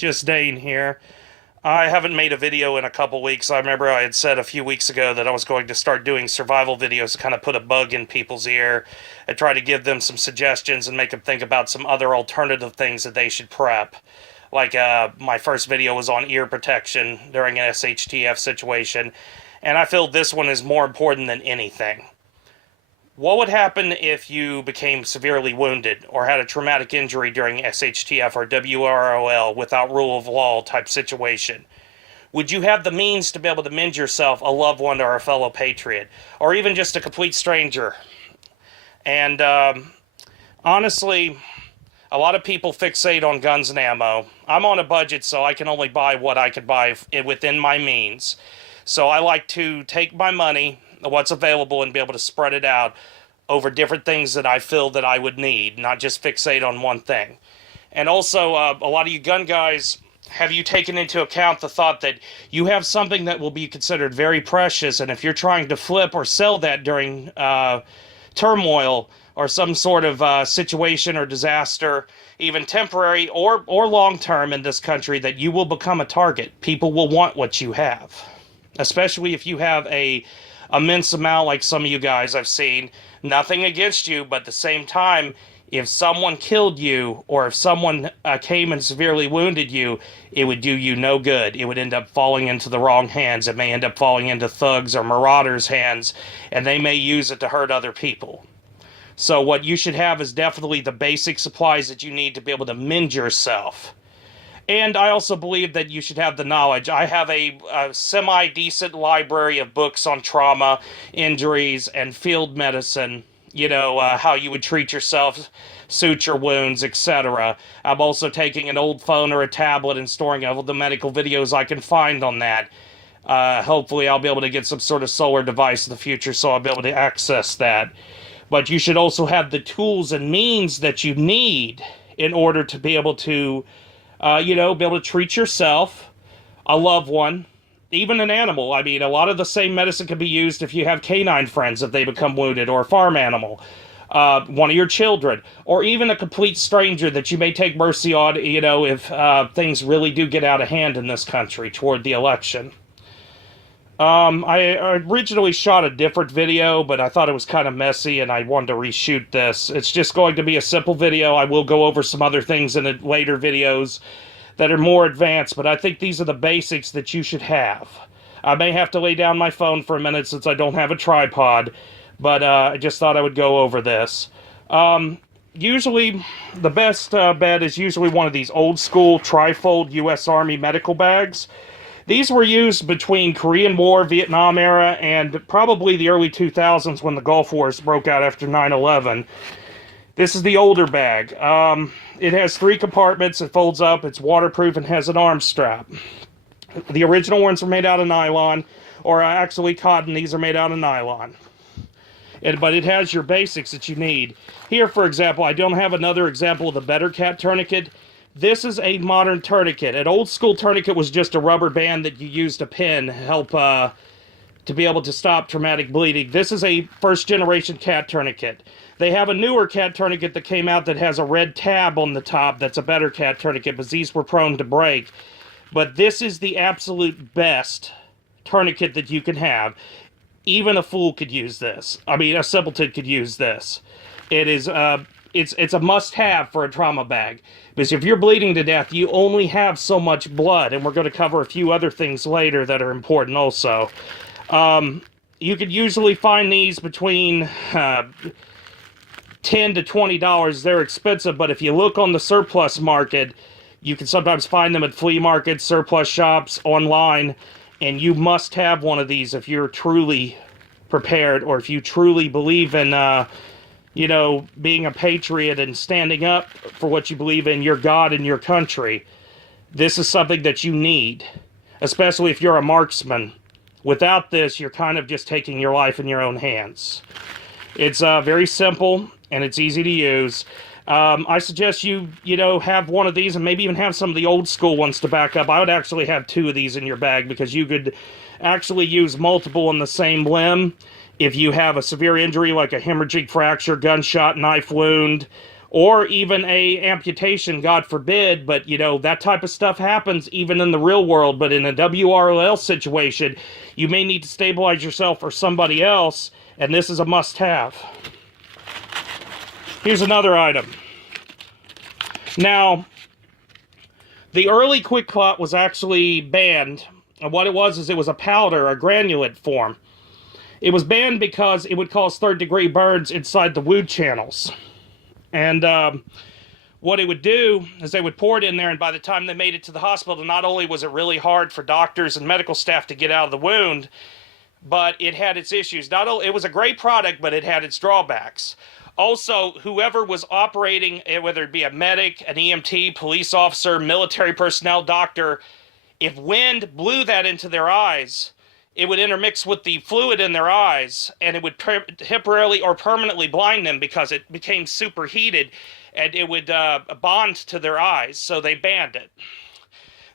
Just Dane here. I haven't made a video in a couple weeks. I remember I had said a few weeks ago that I was going to start doing survival videos to kind of put a bug in people's ear and try to give them some suggestions and make them think about some other alternative things that they should prep. Like my first video was on ear protection during an shtf situation, and I feel this one is more important than anything. What would happen if you became severely wounded or had a traumatic injury during SHTF or WROL without rule of law type situation? Would you have the means to be able to mend yourself, a loved one, or a fellow patriot, or even just a complete stranger? And honestly, a lot of people fixate on guns and ammo. I'm on a budget, so I can only buy what I could buy within my means. So I like to take my money, what's available, and be able to spread it out over different things that I feel that I would need, not just fixate on one thing. And also, a lot of you gun guys, have you taken into account the thought that you have something that will be considered very precious, and if you're trying to flip or sell that during turmoil or some sort of situation or disaster, even temporary or long-term in this country, that you will become a target. People will want what you have, especially if you have a immense amount like some of you guys I've seen. Nothing against you, but at the same time, if someone killed you or if someone came and severely wounded you, it would do you no good. It would end up falling into the wrong hands. It may end up falling into thugs or marauders' hands, and they may use it to hurt other people. So what you should have is definitely the basic supplies that you need to be able to mend yourself. And I also believe that you should have the knowledge. I have a semi-decent library of books on trauma, injuries, and field medicine. You know, how you would treat yourself, suture wounds, etc. I'm also taking an old phone or a tablet and storing all the medical videos I can find on that. Hopefully I'll be able to get some sort of solar device in the future so I'll be able to access that. But you should also have the tools and means that you need in order to be able to be able to treat yourself, a loved one, even an animal. I mean, a lot of the same medicine can be used if you have canine friends if they become wounded, or a farm animal, one of your children, or even a complete stranger that you may take mercy on, if things really do get out of hand in this country toward the election. I originally shot a different video, but I thought it was kind of messy, and I wanted to reshoot this. It's just going to be a simple video. I will go over some other things in later videos that are more advanced, but I think these are the basics that you should have. I may have to lay down my phone for a minute since I don't have a tripod, but I just thought I would go over this. Usually, the best bet is usually one of these old-school trifold U.S. Army medical bags. These were used between Korean War, Vietnam era, and probably the early 2000s when the Gulf Wars broke out after 9/11. This is the older bag. It has 3 compartments, it folds up, it's waterproof, and has an arm strap. The original ones were made out of nylon, or actually cotton. These are made out of nylon. But it has your basics that you need. Here, for example, I don't have another example of the Better Cat tourniquet. This is a modern tourniquet. An old school tourniquet was just a rubber band that you used to pin, help to be able to stop traumatic bleeding. This is a first generation cat tourniquet. They have a newer cat tourniquet that came out that has a red tab on the top that's a Better Cat tourniquet, but these were prone to break. But this is the absolute best tourniquet that you can have. Even a fool could use this. I mean, a simpleton could use this. It is it's a must-have for a trauma bag, because if you're bleeding to death, you only have so much blood, and we're going to cover a few other things later that are important also. You could usually find these between $10 to $20. They're expensive, but if you look on the surplus market, you can sometimes find them at flea markets, surplus shops, online, and you must have one of these if you're truly prepared, or if you truly believe in being a patriot and standing up for what you believe in, your God and your country. This is something that you need, especially if you're a marksman. Without this, you're kind of just taking your life in your own hands. It's very simple, and it's easy to use. I suggest you have one of these, and maybe even have some of the old school ones to back up. I would actually have 2 of these in your bag, because you could actually use multiple in the same limb if you have a severe injury like a hemorrhagic fracture, gunshot, knife wound, or even a amputation, God forbid. But, you know, that type of stuff happens even in the real world. But in a wrol situation, you may need to stabilize yourself or somebody else, and this is a must-have. Here's another item. Now, the early quick clot was actually banned, and what it was is it was a powder, a granulate form. It was banned because it would cause third-degree burns inside the wound channels. And what it would do is they would pour it in there, and by the time they made it to the hospital, not only was it really hard for doctors and medical staff to get out of the wound, but it had its issues. Not only, it was a great product, but it had its drawbacks. Also, whoever was operating, whether it be a medic, an EMT, police officer, military personnel, doctor, if wind blew that into their eyes, it would intermix with the fluid in their eyes, and it would temporarily or permanently blind them because it became superheated, and it would bond to their eyes, so they banned it.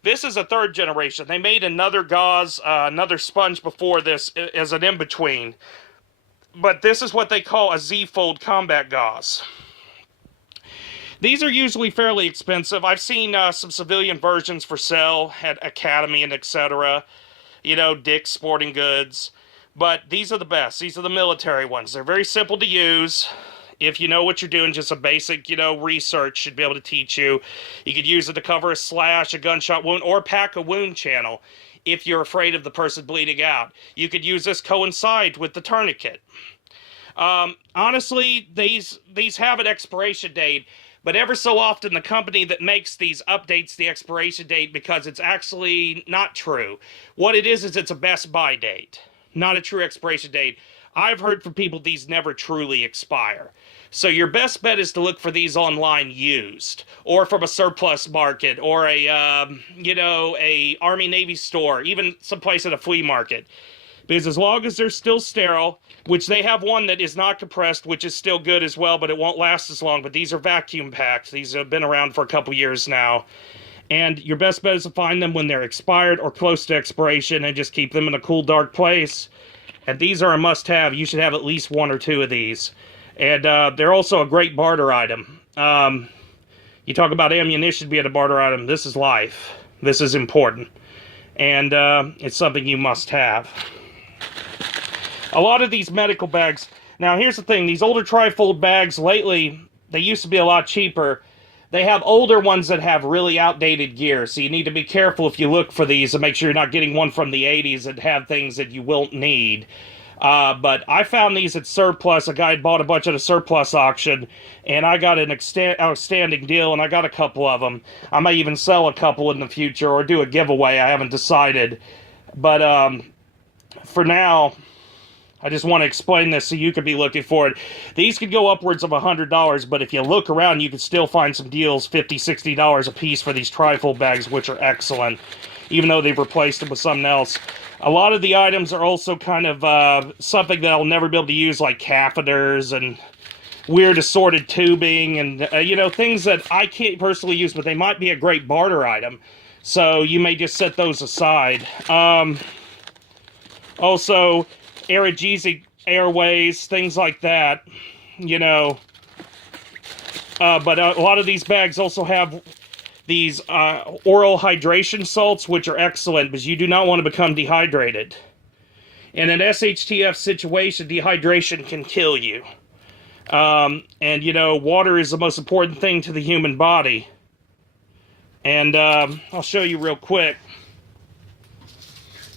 This is a third generation. They made another gauze, another sponge before this as an in-between. But this is what they call a Z-fold combat gauze. These are usually fairly expensive. I've seen some civilian versions for sale at Academy and etc. You know, Dick's Sporting Goods. But these are the best. These are the military ones. They're very simple to use. If you know what you're doing, just a basic, you know, research should be able to teach you. You could use it to cover a slash, a gunshot wound, or pack a wound channel if you're afraid of the person bleeding out. You could use this coincide with the tourniquet. Honestly, these have an expiration date, but ever so often the company that makes these updates the expiration date because it's actually not true. What it is it's a best buy date, not a true expiration date. I've heard from people these never truly expire. So your best bet is to look for these online used, or from a surplus market, or a, you know, a Army-Navy store, even someplace at a flea market. Because as long as they're still sterile, which they have one that is not compressed, which is still good as well, but it won't last as long. But these are vacuum packed. These have been around for a couple years now. And your best bet is to find them when they're expired or close to expiration and just keep them in a cool, dark place. And these are a must-have. You should have at least one or two of these. And they're also a great barter item. You talk about ammunition being a barter item. This is life. This is important. And it's something you must have. A lot of these medical bags... Now, here's the thing. These older trifold bags, lately, they used to be a lot cheaper. They have older ones that have really outdated gear, so you need to be careful if you look for these and make sure you're not getting one from the 80s that have things that you won't need. But I found these at Surplus. A guy had bought a bunch at a Surplus auction, and I got an outstanding deal, and I got a couple of them. I may even sell a couple in the future or do a giveaway. I haven't decided. But for now, I just want to explain this so you could be looking for it. These could go upwards of $100, but if you look around, you could still find some deals, $50, $60 a piece for these trifold bags, which are excellent, even though they've replaced them with something else. A lot of the items are also kind of something that I'll never be able to use, like catheters and weird assorted tubing and, you know, things that I can't personally use, but they might be a great barter item. So you may just set those aside. Also, Aerogesic airways, things like that, you know. But a lot of these bags also have these oral hydration salts, which are excellent because you do not want to become dehydrated. In an shtf situation, dehydration can kill you. And, you know, water is the most important thing to the human body. And I'll show you real quick.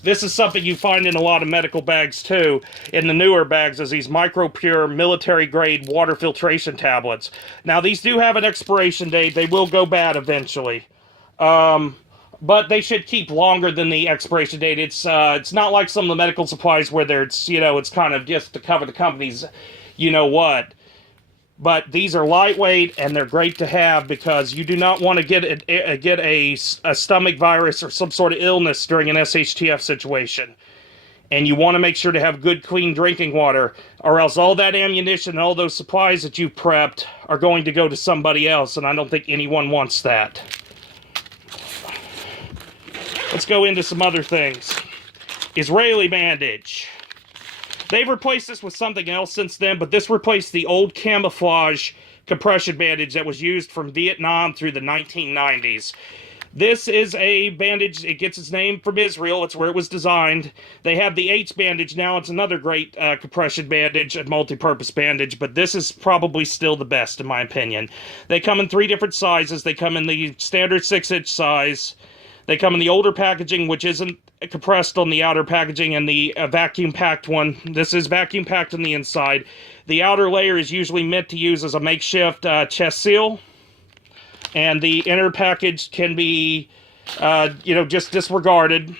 This is something you find in a lot of medical bags, too. In the newer bags is these micro-pure military-grade water filtration tablets. Now, these do have an expiration date. They will go bad eventually. But they should keep longer than the expiration date. It's not like some of the medical supplies where it's, you know, it's kind of just to cover the company's you-know-what. But these are lightweight, and they're great to have because you do not want to get a stomach virus or some sort of illness during an SHTF situation. And you want to make sure to have good, clean drinking water, or else all that ammunition and all those supplies that you've prepped are going to go to somebody else, and I don't think anyone wants that. Let's go into some other things. Israeli bandage. They've replaced this with something else since then, but this replaced the old camouflage compression bandage that was used from Vietnam through the 1990s. This is a bandage, it gets its name from Israel, it's where it was designed. They have the H bandage now, it's another great compression bandage, a multi-purpose bandage, but this is probably still the best in my opinion. They come in 3 different sizes. They come in the standard 6-inch size. They come in the older packaging, which isn't compressed on the outer packaging, and the vacuum-packed one. This is vacuum-packed on the inside. The outer layer is usually meant to use as a makeshift chest seal. And the inner package can be, just disregarded.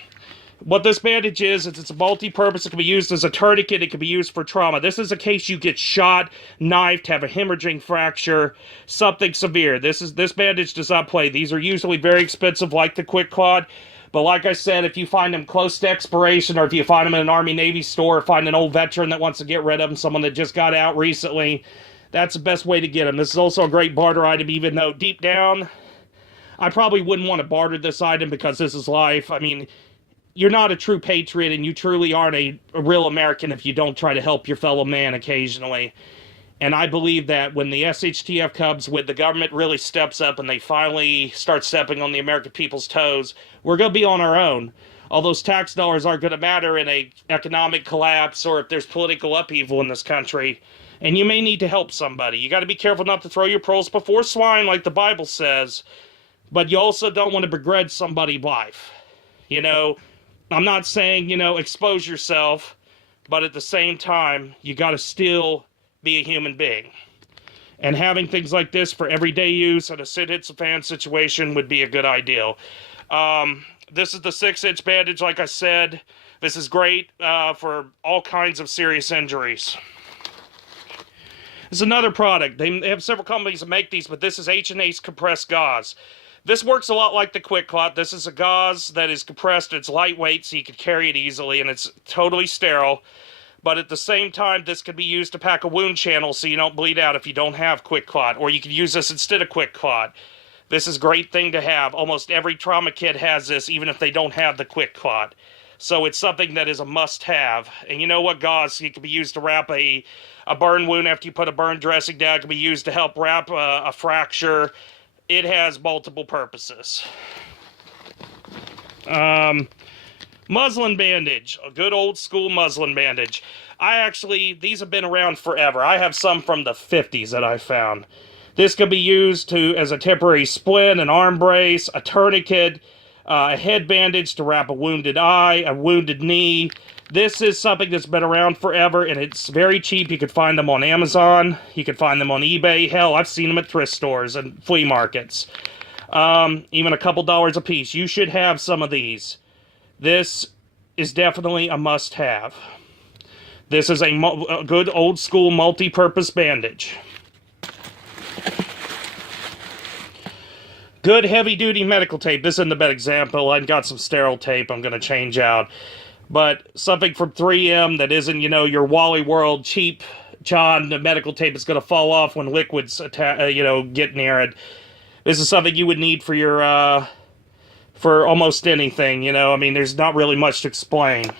What this bandage is it's a multi-purpose. It can be used as a tourniquet. It can be used for trauma. This is a case you get shot, knifed, have a hemorrhaging fracture, something severe. This bandage does not play. These are usually very expensive, like the Quick Clot. But like I said, if you find them close to expiration, or if you find them in an Army-Navy store, or find an old veteran that wants to get rid of them, someone that just got out recently, that's the best way to get them. This is also a great barter item, even though deep down, I probably wouldn't want to barter this item because this is life. I mean, you're not a true patriot, and you truly aren't a real American if you don't try to help your fellow man occasionally. And I believe that when the SHTF comes, when the government really steps up and they finally start stepping on the American people's toes, we're going to be on our own. All those tax dollars aren't going to matter in an economic collapse or if there's political upheaval in this country. And you may need to help somebody. You got to be careful not to throw your pearls before swine, like the Bible says. But you also don't want to begrudge somebody's life. I'm not saying, expose yourself. But at the same time, you got to still be a human being. And having things like this for everyday use in a sit-hits-a-fan situation would be a good idea. This is the 6-inch bandage, like I said. This is great for all kinds of serious injuries. This is another product. They have several companies that make these, but this is H&H compressed gauze. This works a lot like the Quick Clot. This is a gauze that is compressed. It's lightweight, so you can carry it easily, and it's totally sterile. But at the same time, this can be used to pack a wound channel so you don't bleed out if you don't have Quick Clot, or you can use this instead of Quick Clot. This is a great thing to have. Almost every trauma kit has this, even if they don't have the Quick Clot. So it's something that is a must-have. And you know what, gauze, it can be used to wrap a burn wound after you put a burn dressing down. It can be used to help wrap a fracture. It has multiple purposes. Muslin bandage. A good old school muslin bandage. These have been around forever. I have some from the 50s that I found. This could be used as a temporary splint, an arm brace, a tourniquet, a head bandage to wrap a wounded eye, a wounded knee. This is something that's been around forever, and it's very cheap. You can find them on Amazon. You can find them on eBay. Hell, I've seen them at thrift stores and flea markets. Even a couple dollars a piece. You should have some of these. This is definitely a must-have. This is a good old-school multi-purpose bandage. Good heavy-duty medical tape. This isn't the best example. I've got some sterile tape I'm going to change out. But something from 3M that isn't, your Wally World cheap John medical tape is going to fall off when liquids, get near it. This is something you would need for your, for almost anything, there's not really much to explain.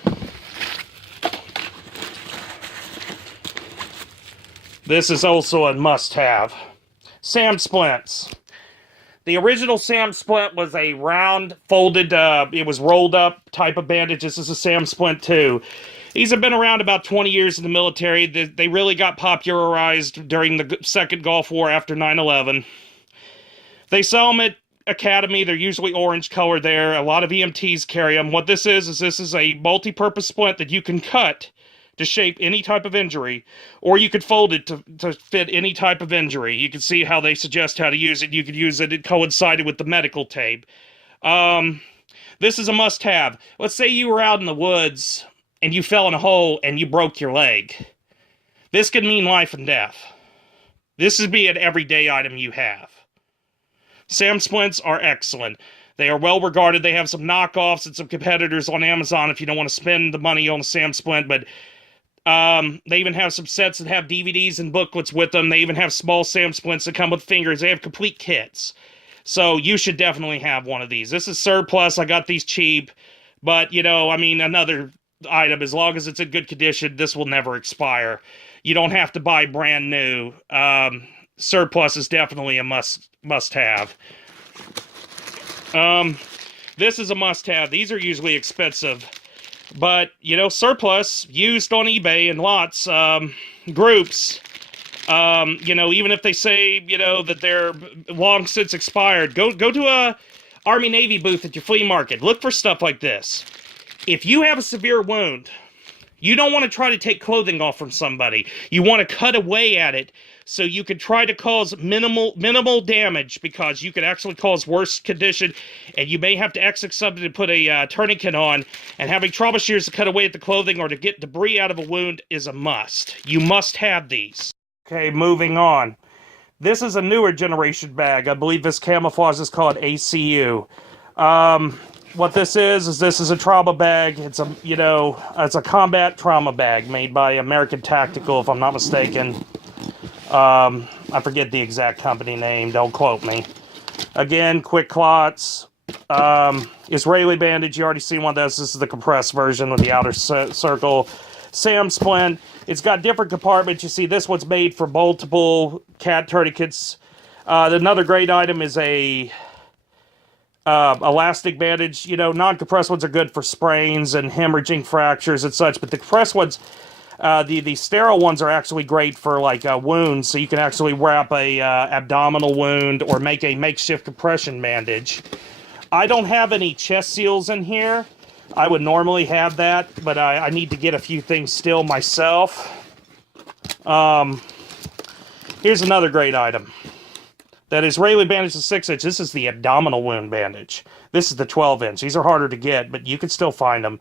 This is also a must-have. SAM splints. The original SAM splint was a round, folded, it was rolled up type of bandage. This is a SAM splint too. These have been around about 20 years in the military. They really got popularized during the Second Gulf War after 9/11. They sell them at Academy. They're usually orange color there. A lot of EMTs carry them. What this is this is a multi-purpose splint that you can cut to shape any type of injury, or you could fold it to fit any type of injury. You can see how they suggest how to use it. You could use it coincided with the medical tape. This is a must-have. Let's say you were out in the woods and you fell in a hole and you broke your leg. This could mean life and death. This would be an everyday item you have. SAM splints are excellent. They are well regarded. They have some knockoffs and some competitors on Amazon if you don't want to spend the money on a SAM splint, but they even have some sets that have DVDs and booklets with them. They even have small SAM splints that come with fingers. They have complete kits. So you should definitely have one of these. This is surplus. I got these cheap. But, another item, as long as it's in good condition, this will never expire. You don't have to buy brand new. surplus is definitely a must-have. This is a must-have. These are usually expensive. But, you know, surplus, used on eBay in lots, groups, you know, even if they say, you know, that they're long since expired, go to a Army-Navy booth at your flea market. Look for stuff like this. If you have a severe wound, you don't want to try to take clothing off from somebody. You want to cut away at it so you can try to cause minimal damage, because you could actually cause worse condition, and you may have to exit something to put a tourniquet on, and having trauma shears to cut away at the clothing or to get debris out of a wound is a must. You must have these. Okay, moving on. This is a newer generation bag. I believe this camouflage is called ACU. What this is this is a trauma bag. It's a, you know, it's a combat trauma bag made by American Tactical, if I'm not mistaken. I forget the exact company name. Don't quote me. Again, quick clots. Israeli bandage. You already seen one of those. This is the compressed version with the outer circle. SAM splint. It's got different compartments. You see, this one's made for multiple cat tourniquets. Another great item is a elastic bandage. You know, non-compressed ones are good for sprains and hemorrhaging fractures and such, but the compressed ones, the sterile ones are actually great for like wounds, so you can actually wrap a abdominal wound or make a makeshift compression bandage. I don't have any chest seals in here. I would normally have that, but I need to get a few things still myself. Here's another great item. That Israeli bandage is 6-inch. This is the abdominal wound bandage. This is the 12-inch. These are harder to get, but you can still find them.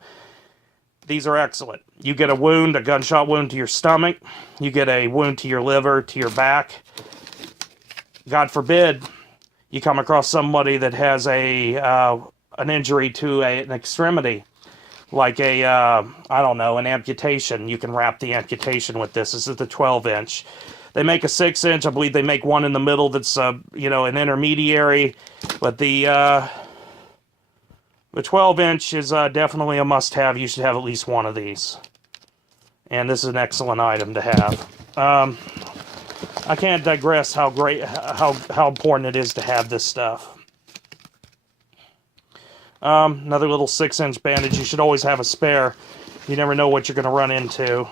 These are excellent. You get a wound, a gunshot wound to your stomach. You get a wound to your liver, to your back. God forbid you come across somebody that has an injury to an extremity, like I don't know, an amputation. You can wrap the amputation with this. This is the 12-inch. They make a 6-inch. I believe they make one in the middle that's, you know, an intermediary. But the 12-inch is definitely a must-have. You should have at least one of these. And this is an excellent item to have. I can't digress how important it is to have this stuff. Another little 6-inch bandage. You should always have a spare. You never know what you're going to run into.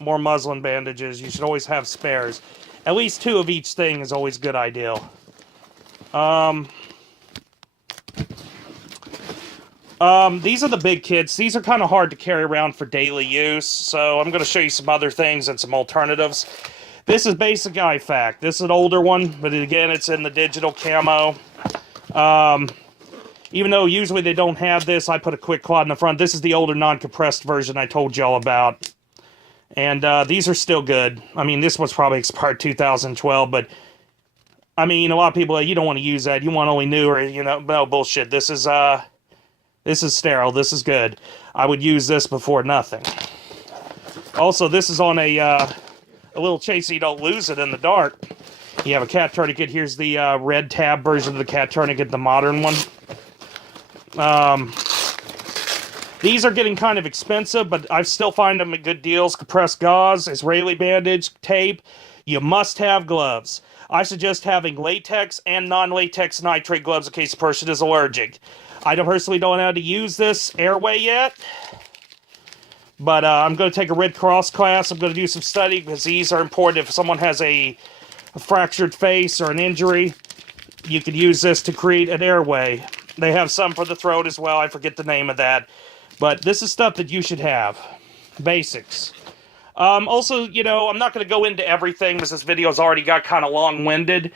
More muslin bandages. You should always have spares. At least 2 of each thing is always a good idea. These are the big kits. These are kind of hard to carry around for daily use, so I'm going to show you some other things and some alternatives. This is basic IFAC. This is an older one, but again, it's in the digital camo. Even though usually they don't have this, I put a quick clot in the front. This is the older non-compressed version I told y'all about. And these are still good. I mean, this one's probably expired 2012, but I mean, a lot of people, you don't want to use that. You want only new, or, you know, no bullshit. This is sterile. This is good. I would use this before nothing. Also, this is on a little chase so you don't lose it in the dark. You have a cat tourniquet. Here's the red tab version of the cat tourniquet, the modern one. These are getting kind of expensive, but I still find them at good deals. Compressed gauze, Israeli bandage, tape. You must have gloves. I suggest having latex and non-latex nitrate gloves in case the person is allergic. I personally don't know how to use this airway yet, but I'm going to take a Red Cross class. I'm going to do some study because these are important. If someone has a fractured face or an injury, you could use this to create an airway. They have some for the throat as well. I forget the name of that. But this is stuff that you should have. Basics. Also, you know, I'm not going to go into everything because this video's already got kind of long-winded.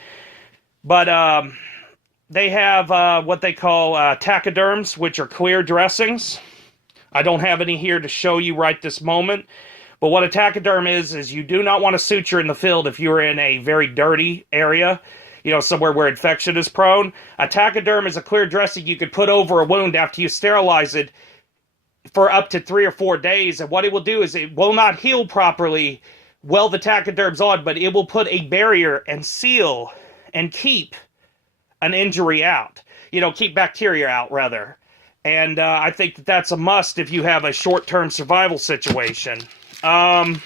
But they have what they call tachoderms, which are clear dressings. I don't have any here to show you right this moment. But what a tachoderm is you do not want to suture in the field if you're in a very dirty area. You know, somewhere where infection is prone. A tachoderm is a clear dressing you could put over a wound after you sterilize it for up to 3 or 4 days, and what it will do is it will not heal properly while the tachoderm's on, but it will put a barrier and seal and keep an injury out. You know, keep bacteria out, rather. And I think that that's a must if you have a short-term survival situation. Also,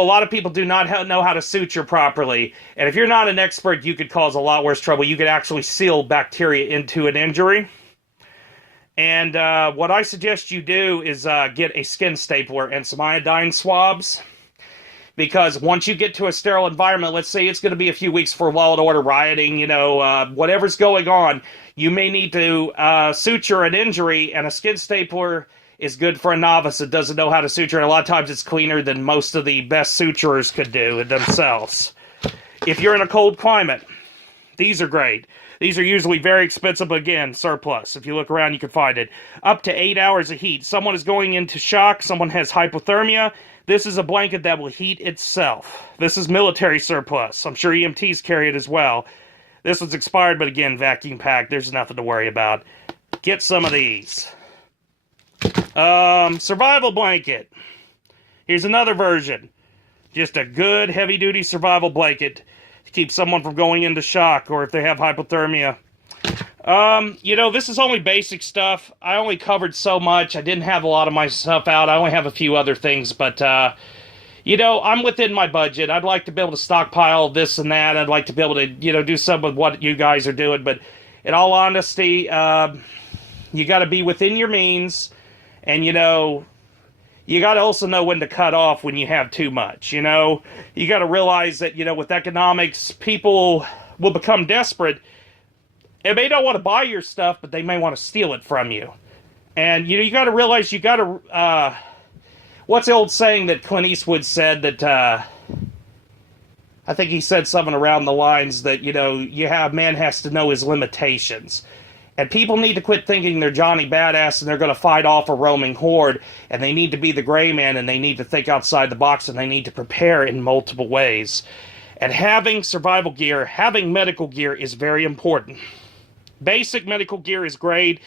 a lot of people do not know how to suture properly. And if you're not an expert, you could cause a lot worse trouble. You could actually seal bacteria into an injury. And what I suggest you do is get a skin stapler and some iodine swabs. Because once you get to a sterile environment, let's say it's going to be a few weeks for law and order rioting, whatever's going on, you may need to suture an injury, and a skin stapler is good for a novice that doesn't know how to suture, and a lot of times it's cleaner than most of the best suturers could do it themselves. If you're in a cold climate, these are great. These are usually very expensive, but again, surplus. If you look around, you can find it. Up to 8 hours of heat. Someone is going into shock. Someone has hypothermia. This is a blanket that will heat itself. This is military surplus. I'm sure EMTs carry it as well. This one's expired, but again, vacuum packed. There's nothing to worry about. Get some of these. Survival blanket. Here's another version. Just a good heavy-duty survival blanket to keep someone from going into shock or if they have hypothermia. This is only basic stuff. I only covered so much. I didn't have a lot of my stuff out. I only have a few other things, but, I'm within my budget. I'd like to be able to stockpile this and that. I'd like to be able to, do some of what you guys are doing, but in all honesty, you got to be within your means, and, you got to also know when to cut off when you have too much, You got to realize that, with economics, people will become desperate. They may not want to buy your stuff, but they may want to steal it from you. And, you got to realize you got to, what's the old saying that Clint Eastwood said that, I think he said something around the lines that, man has to know his limitations. And people need to quit thinking they're Johnny Badass and they're going to fight off a roaming horde. And they need to be the gray man, and they need to think outside the box, and they need to prepare in multiple ways. And having survival gear, having medical gear is very important. Basic medical gear is great,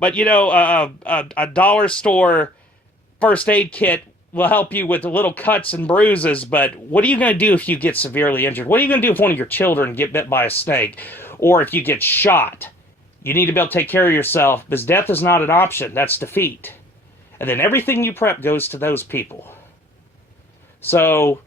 but a dollar store first aid kit will help you with the little cuts and bruises, but what are you going to do if you get severely injured? What are you going to do if one of your children get bit by a snake? Or if you get shot? You need to be able to take care of yourself, because death is not an option. That's defeat. And then everything you prep goes to those people. So,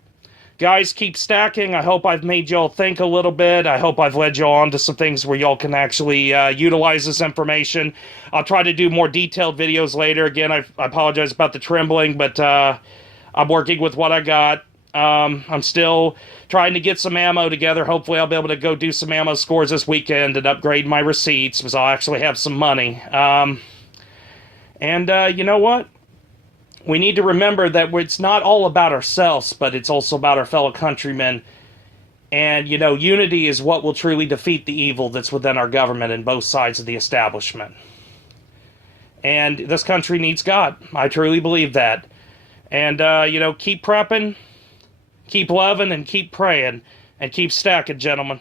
guys, keep stacking. I hope I've made y'all think a little bit. I hope I've led y'all on to some things where y'all can actually utilize this information. I'll try to do more detailed videos later. Again, I apologize about the trembling, but I'm working with what I got. I'm still trying to get some ammo together. Hopefully I'll be able to go do some ammo scores this weekend and upgrade my receipts, because I'll actually have some money. You know what? We need to remember that it's not all about ourselves, but it's also about our fellow countrymen. And, unity is what will truly defeat the evil that's within our government and both sides of the establishment. And this country needs God. I truly believe that. And, keep prepping, keep loving, and keep praying, and keep stacking, gentlemen.